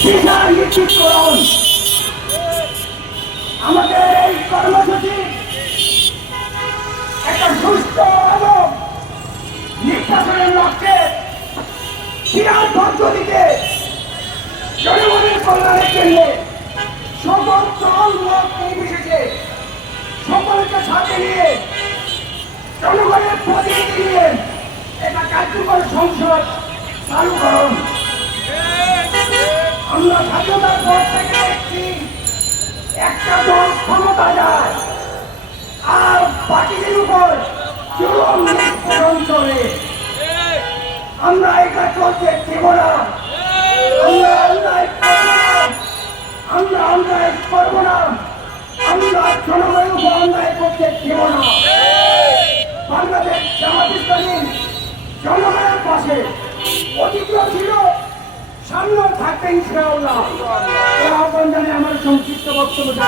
করুন আমাদের এই কর্মসূচি একটা সুস্থ এবং নির্বাচনের লক্ষ্যে বিরাট পদ্ধতিতে জনগণের কল্যাণের জন্য সকল দল মত নির্বিশেষে সকলকে সাথে নিয়ে জনগণের প্রতিনিধি নিয়ে একটা কার্যকর সংসদ চালু করুন। একটা দল ক্ষমতা আর বাকিদের উপর জুলুম নিষ্পেষণ চলে আমরা এটা চলতে দেব না আমরা অন্যায় করব আমরা অন্যায় করব আমরা জনগণের উপর অন্যায় না বাংলাদেশ জামাত ইসলামী জনগণের পাশে অতীতও ছিল থাকবে ইনশাআল্লাহ আমার সংক্ষিপ্ত বক্তব্য।